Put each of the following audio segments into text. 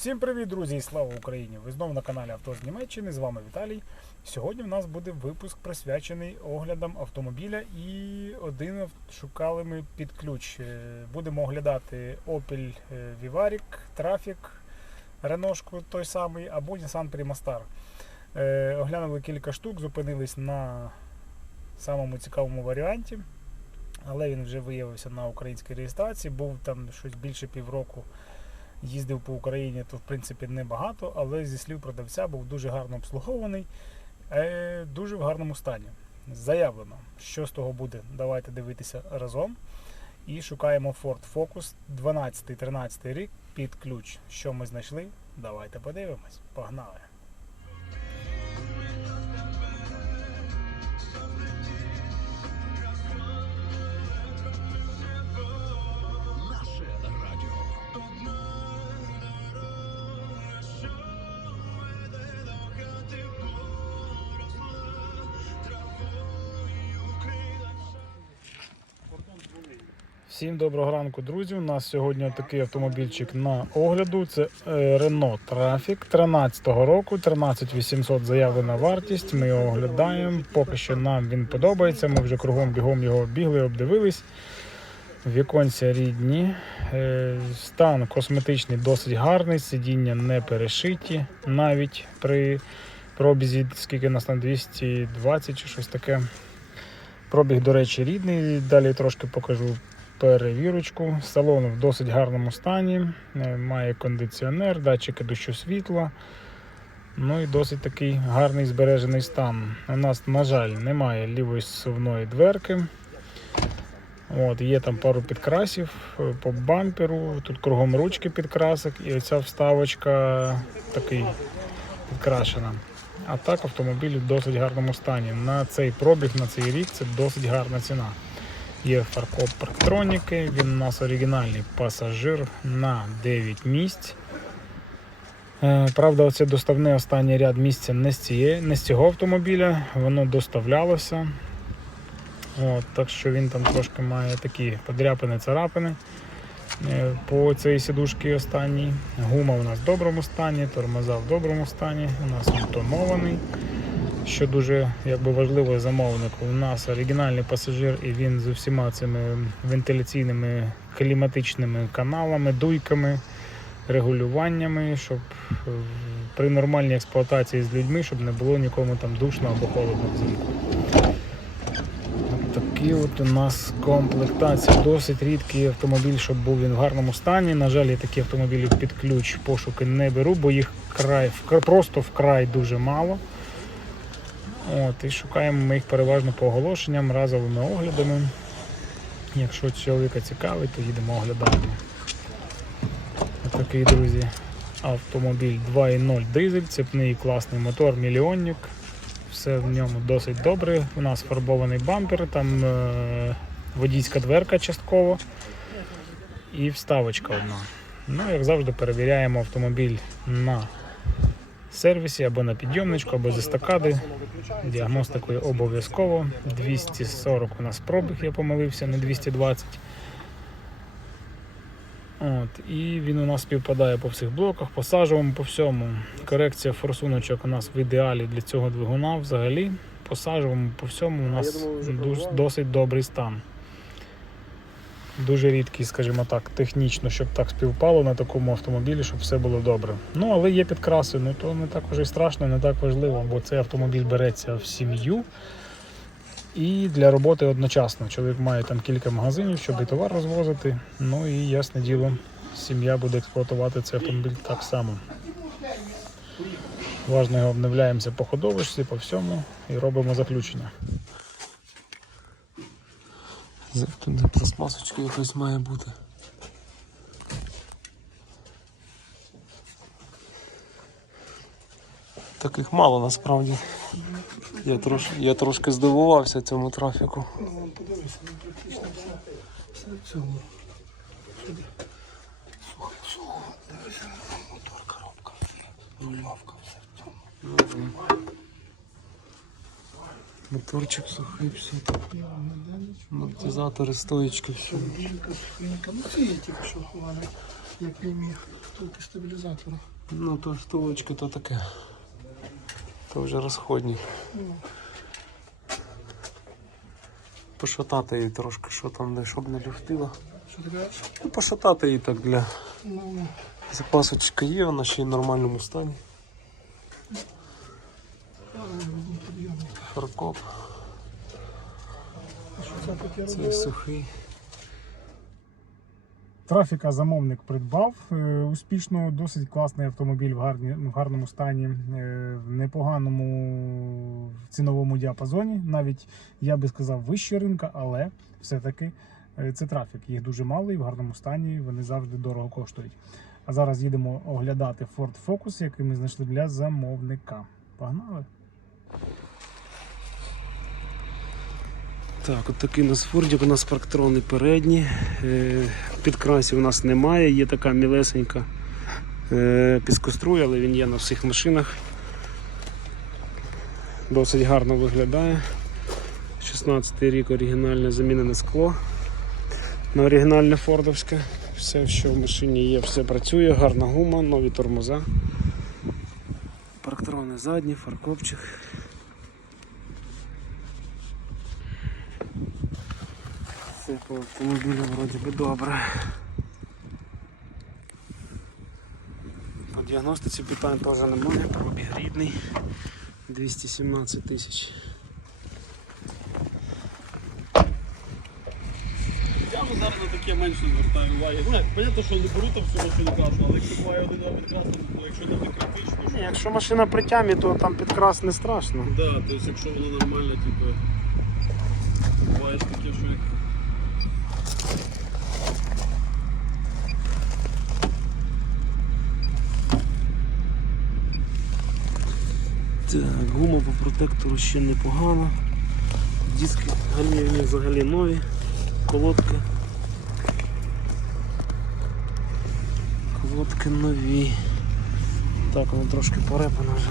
Всім привіт, друзі, і слава Україні! Ви знову на каналі Авто з Німеччини. З вами Віталій. Сьогодні в нас буде випуск присвячений оглядам автомобіля і один шукали ми під ключ. Е, Будемо оглядати Opel е, Vivaric, Traffic, Реношку той самий або Nissan Primastar. Е, Оглянули кілька штук, зупинились на самому цікавому варіанті, але він вже виявився на українській реєстрації. Був там щось більше півроку їздив по Україні, то в принципі небагато, але зі слів продавця був дуже гарно обслугований, е, дуже в гарному стані. Заявлено, що з того буде, давайте дивитися разом. І шукаємо Ford Focus 12-13 рік під ключ. Що ми знайшли? Давайте подивимось. Погнали! Всім доброго ранку, друзі. У нас сьогодні такий автомобільчик на огляду. Це е, Renault Traffic 13-го року, 13800 заявлена вартість. Ми його оглядаємо. Поки що нам він подобається. Ми вже кругом бігом його бігли, обдивились. Віконця рідні. Е, Стан косметичний досить гарний, сидіння не перешиті навіть при пробізі, скільки нас там 220 чи щось таке. Пробіг, до речі, рідний. Далі трошки покажу перевірочку. Салон в досить гарному стані. Е, Має кондиціонер, датчики дощу світла. Ну і досить такий гарний збережений стан. У нас, на жаль, немає лівої сувної дверки. От, є там пару підкрасів е, по бамперу, тут кругом ручки підкрасок і оця вставочка такий підкрашена. А так автомобіль в досить гарному стані. На цей пробіг, на цей рік це досить гарна ціна. Є фаркоп парктроніки, він у нас оригінальний пасажир на 9 місць. Е, Правда, оце доставне останній ряд місця не з, цієї, не з цього автомобіля, воно доставлялося. От, так що він там трошки має такі подряпини, царапини е, по цій сідушці останній. Гума у нас в доброму стані, тормоза в доброму стані, у нас тонований. Що дуже якби, важливо замовнику, у нас оригінальний пасажир і він з усіма цими вентиляційними кліматичними каналами, дуйками, регулюваннями, щоб е, при нормальній експлуатації з людьми, щоб не було нікому там душно або холодно взимку. Такі от у нас комплектація. Досить рідкий автомобіль, щоб був він в гарному стані. На жаль, я такі автомобілі під ключ пошуки не беру, бо їх край, просто вкрай дуже мало. От, і шукаємо ми їх переважно по оголошенням, разовими оглядами. Якщо чоловіка цікавить, то їдемо оглядаємо. Отакий, друзі, автомобіль 2.0 дизель, цепний класний мотор, мільйонник. Все в ньому досить добре. У нас фарбований бампер, там е, водійська дверка частково і вставочка одна. Ну, як завжди, перевіряємо автомобіль на сервісі або на підйомничку, або з естакади. Діагностикою обов'язково. 240 у нас пробіг, я помилився, не 220. От, і він у нас співпадає по всіх блоках, по сажовому, по всьому. Корекція форсуночок у нас в ідеалі для цього двигуна взагалі. По сажовому, по всьому у нас дос- досить добрий стан. Дуже рідкий, скажімо так, технічно, щоб так співпало на такому автомобілі, щоб все було добре. Ну, але є підкраси, ну то не так уже й страшно, не так важливо, бо цей автомобіль береться в сім'ю і для роботи одночасно. Чоловік має там кілька магазинів, щоб і товар розвозити. Ну і ясне діло, сім'я буде експлуатувати цей автомобіль так само. Важно його обновляємося по ходовищі, по всьому і робимо заключення. Тут пластмасочка якась має бути. Таких мало насправді. Я, трош, я трошки здивувався цьому трафіку. Подивися, ну практично все, все в цьому. Сухо, сухо. Дивися, мотор, коробка, рульовка, все в цьому. Моторчик сухий, все так. Амортизатори, стоїчки, все. Жінка, спинка. Ну це є тільки що ховане. як не міг. Втулки стабілізатора. Ну то втулочки то таке. То вже розходні. Ну, Пошатати її трошки, що там де, щоб не люфтило. що ти кажеш? Ну, пошатати її так для ну. запасочка є, вона ще й в нормальному стані. Фаркоп, це сухий. Трафіка замовник придбав е, успішно, досить класний автомобіль в, гарні, в гарному стані, е, в непоганому ціновому діапазоні. Навіть я би сказав вище ринка, але все-таки е, це трафік. Їх дуже мало і в гарному стані вони завжди дорого коштують. А зараз їдемо оглядати Ford Focus, який ми знайшли для замовника. Погнали! Так, от такий у нас фордік, у нас парктрони передні. Е, Підкрасів у нас немає, є така мілесенька е, піскоструй, але він є на всіх машинах. Досить гарно виглядає. 16 рік оригінальне замінене скло. На оригінальне фордовське. Все, що в машині є, все працює, гарна гума, нові тормоза. Парктрони задні, фаркопчик. Все по автомобілю вроді би добре. По діагностиці питань теж немає, пробіг рідний. 217 тисяч. Я ну, зараз на таке менше звертаю уваги. Ну, як, понятно, що не беру там всю машину крашу, але якщо буває один два підкрас, то якщо там не критично, Ні, якщо машина при тямі, то там підкрас не страшно. Да, тобто якщо воно нормально, типу, буває ж таке, що як... Так, гума по протектору ще непогано. Диски гальмівні взагалі нові, колодки. Колодки нові. Так, воно трошки порепано вже.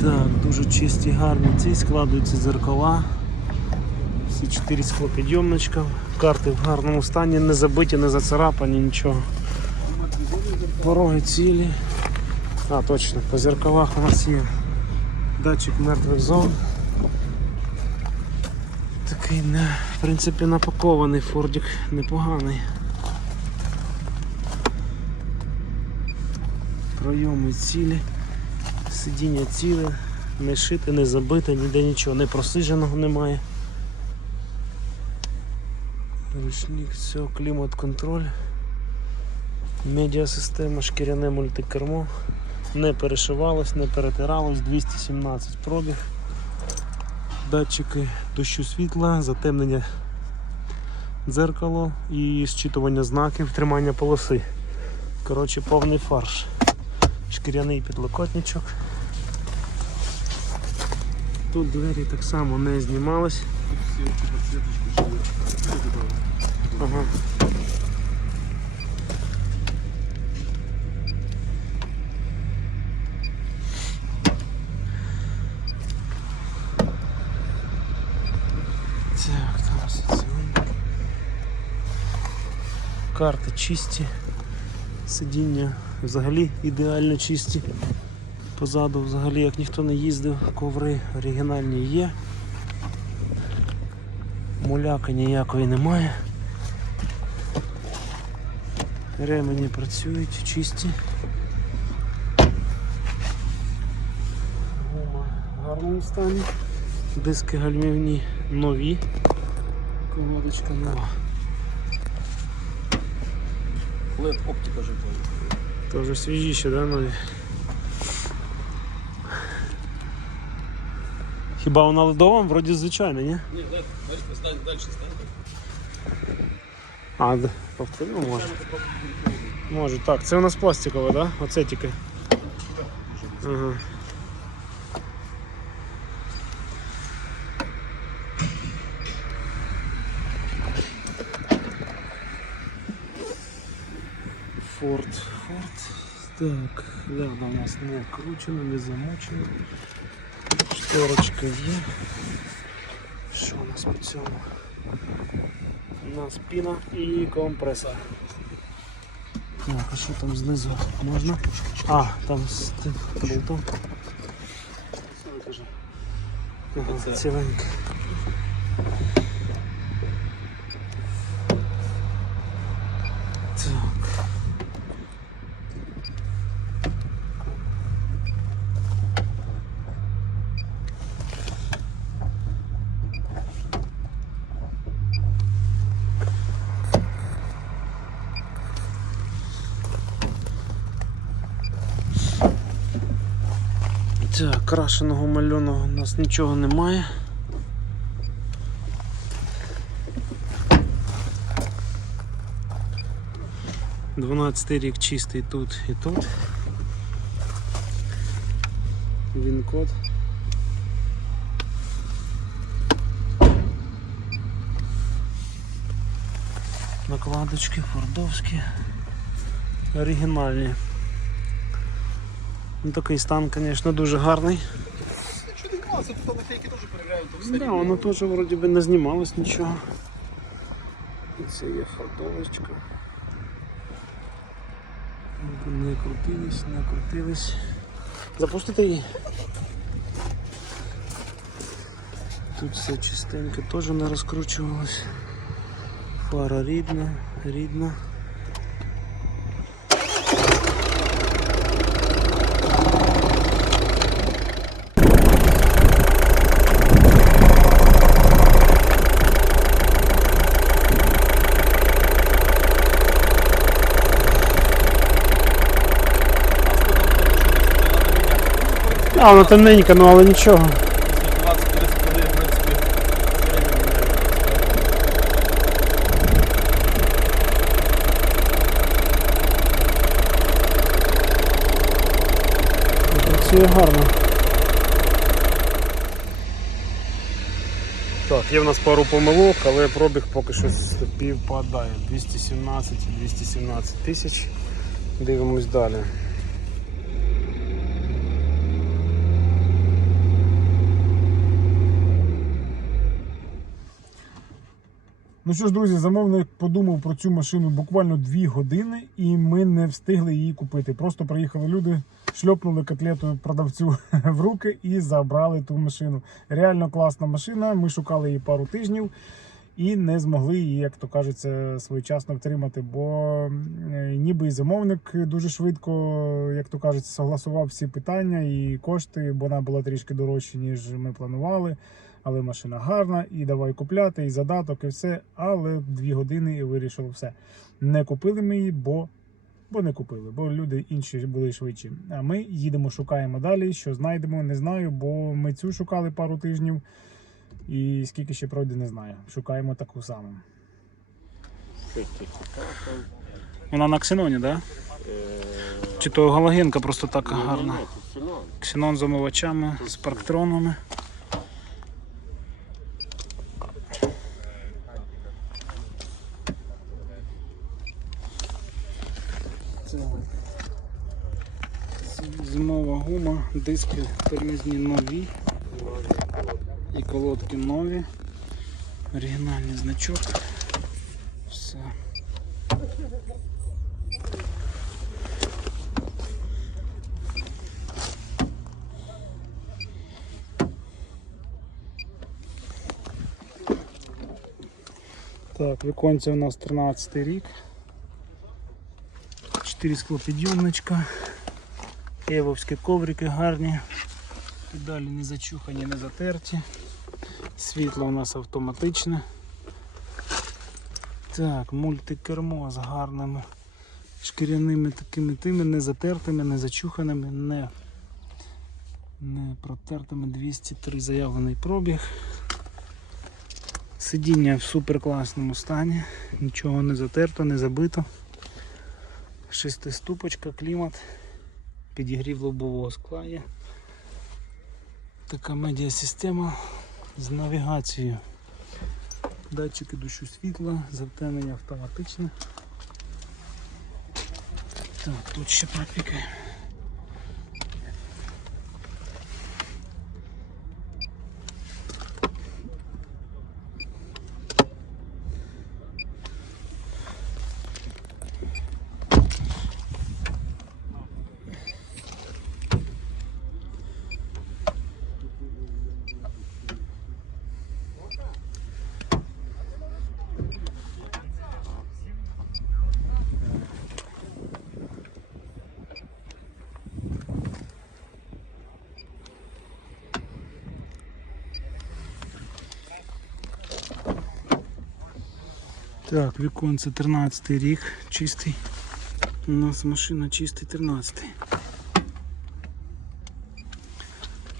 Так, дуже чисті, гарні ці, складуються зеркала. Всі чотири склопідйомничка, карти в гарному стані, не забиті, не зацарапані, нічого. Пороги цілі. А, точно, по зеркалах у нас є датчик мертвих зон. Такий в принципі напакований фордик непоганий. Пройоми цілі, сидіння ціле, не шите, не забите, ніде нічого не просиженого немає. Ручник, все, клімат-контроль. Медіасистема, шкіряне мультикермо. Не перешивалось, не перетиралось, 217 пробіг. Датчики дощу світла, затемнення дзеркало і зчитування знаків, тримання полоси. Коротше, повний фарш. Шкіряний підлокотничок. Тут двері так само не знімались. Підсвіточки, що є. Ага. Так, там ціленько. Карти чисті, сидіння взагалі ідеально чисті. Позаду взагалі як ніхто не їздив, коври оригінальні є. Муляки ніякої немає. Ремені працюють, чисті. Гума в гарному стані. Диски гальмівні нові. Колодочка нова. Лед оптика живої. Тоже свіжіші, да, нові? Хіба вона ледова? Вроді звичайна, ні? Ні, бачите, стань, далі стань. А, да. повторю, може. Може, так. Це у нас пластикова, да? Оце тільки. Ага. Форд. Форд. Так, ляда у нас не вкручена, не замочена. Шторочка є. Що у нас по цьому? У нас піна і компресор. Так, а що там знизу можна? А, там з тим болтом. Ага. Так. Так, крашеного мальоного у нас нічого немає. Дванадцятий рік чистий тут і тут. Він код. Накладочки фордовські. Оригінальні. Ну, такий стан, звісно, дуже гарний. Якщо не класно, то наклейки теж перевіряють, то все Да, воно теж вроді би не знімалось нічого. І це є фартовочка. Не крутились, не крутились. Запустити її. Тут все чистенько, теж не розкручувалось. Фара рідна, рідна. А, воно темненько, ну але нічого. 20-30 хвилин, в принципі, Працює гарно. Так, є в нас пару помилок, але пробіг поки що співпадає. 217 і 217 тисяч. Дивимось далі. Ну що ж, друзі, замовник подумав про цю машину буквально 2 години, і ми не встигли її купити. Просто приїхали люди, шльопнули котлету продавцю в руки і забрали ту машину. Реально класна машина. Ми шукали її пару тижнів і не змогли її, як то кажеться, своєчасно втримати. Бо ніби і замовник дуже швидко, як то кажеться, согласував всі питання і кошти, бо вона була трішки дорожча, ніж ми планували. Але машина гарна, і давай купляти, і задаток, і все. Але дві години і вирішили все. Не купили ми її, бо, бо не купили, бо люди інші були швидші. А ми їдемо, шукаємо далі. Що знайдемо, не знаю, бо ми цю шукали пару тижнів. І скільки ще пройде, не знаю. Шукаємо таку саму. Вона на ксеноні, так? Да? Чи то галогенка просто така гарна? Ксенон з омивачами, з парктронами. Зимова гума, диски тормозні нові. І колодки нові. Оригінальний значок. Все. Так, віконце у нас 13 рік. 4 склопідйомничка. Євовські коврики гарні. Педалі не зачухані, не затерті. Світло у нас автоматичне. Так, мультикермо з гарними шкіряними такими тими, не затертими, не зачуханими, не, не протертими 203 заявлений пробіг. Сидіння в супер класному стані, нічого не затерто, не забито. Шестиступочка, клімат, підігрів лобового скла є. Така медіасистема з навігацією. Датчики душу світла, затемнення автоматичне. Так, тут ще пропікаємо. Так, віконце 13 рік, чистий. У нас машина чистий 13.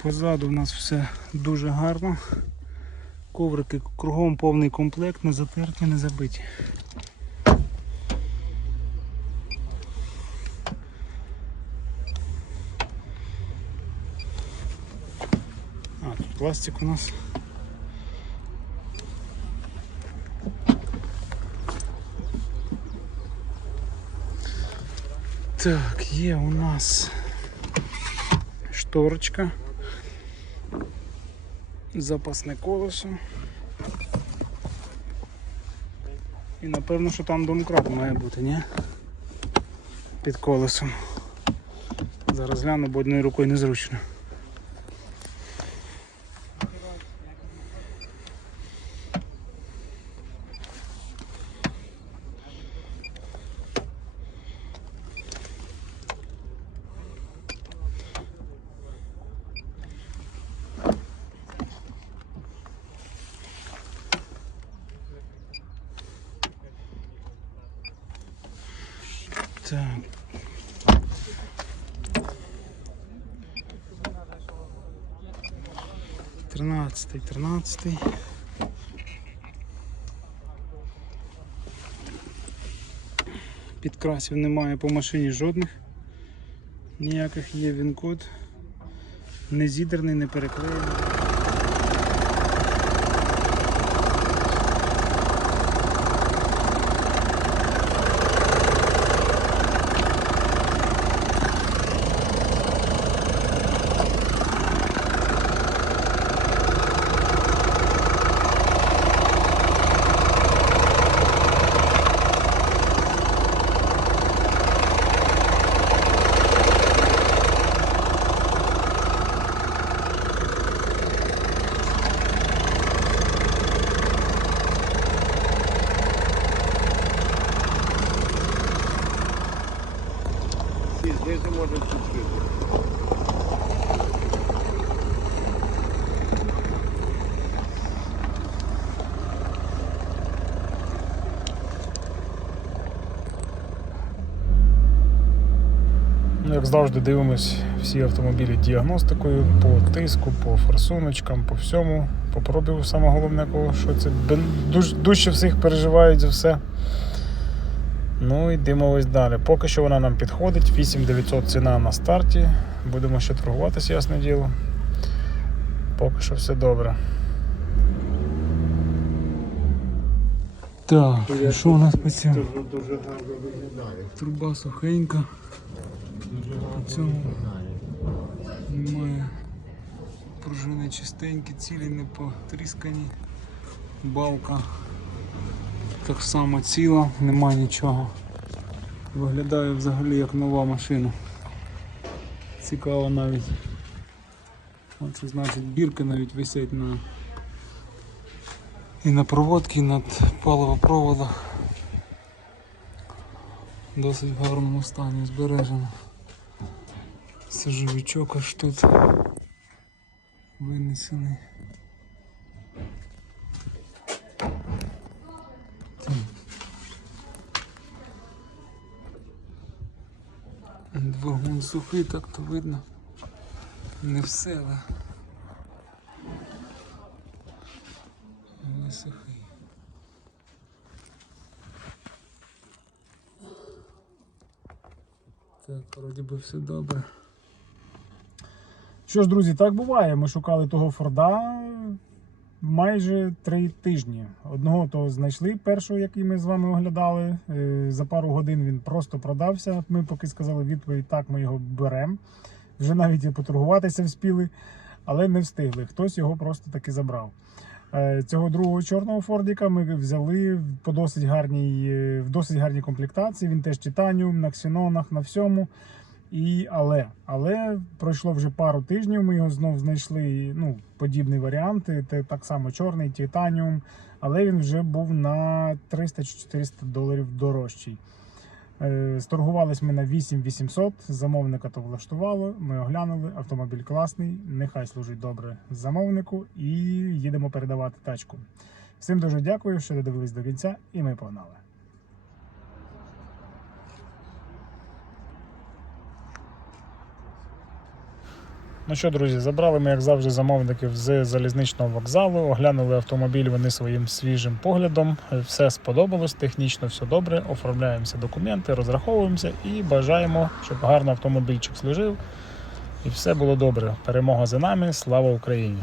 Позаду у нас все дуже гарно. Коврики кругом повний комплект, не затерті, не забиті. А, тут пластик у нас. Так, є у нас шторочка, запасне колесо. І напевно, що там домкрат має бути, ні? Під колесом. Зараз гляну, бо одною рукою незручно. 12, 13. Підкрасів немає по машині жодних. Ніяких є він код. Не зідерний, не переклеєний. Як завжди, дивимось всі автомобілі діагностикою по тиску, по форсуночкам, по всьому, по пробігу. Саме головне, кого, що це дужче всіх переживають за все. Ну і дивимось далі. Поки що вона нам підходить. 8900 ціна на старті. Будемо ще торгуватися, ясне діло. Поки що все добре. Так, що у нас по цьому? Дуже гарно виглядає. Труба сухенька. По цьому немає пружини чистенькі, цілі не потріскані. Балка так само ціла, нема нічого. Виглядає взагалі як нова машина. Цікаво навіть. Оце значить бірки навіть висять на і на проводці, і над паливопроводах. Досить в гарному стані збережено. Сажовичок аж тут винесений. Двигун сухий, так то видно. Не все, але. Не сухий. Так, вроді би все добре. Що ж, друзі, так буває. Ми шукали того Форда. майже три тижні. Одного то знайшли першого, який ми з вами оглядали. Е, За пару годин він просто продався. Ми поки сказали відповідь, так, ми його беремо. Вже навіть і поторгуватися вспіли, але не встигли. Хтось його просто таки забрав. Е, Цього другого чорного Фордіка ми взяли по досить гарній, е, в досить гарній комплектації. Він теж титаніум, на ксенонах, на всьому. І але, але пройшло вже пару тижнів. Ми його знов знайшли. Ну, подібний варіант. Те так само чорний титаніум, але він вже був на 300 чи 400 доларів дорожчий. Е, Сторгувались ми на 8800, замовника то влаштувало. Ми оглянули, автомобіль класний, нехай служить добре замовнику і їдемо передавати тачку. Всім дуже дякую, що додивились до кінця, і ми погнали. Ну що, друзі, забрали ми, як завжди, замовників з залізничного вокзалу. Оглянули автомобіль вони своїм свіжим поглядом. Все сподобалось, технічно все добре. Оформляємося документи, розраховуємося і бажаємо, щоб гарно автомобільчик служив. І все було добре. Перемога за нами. Слава Україні!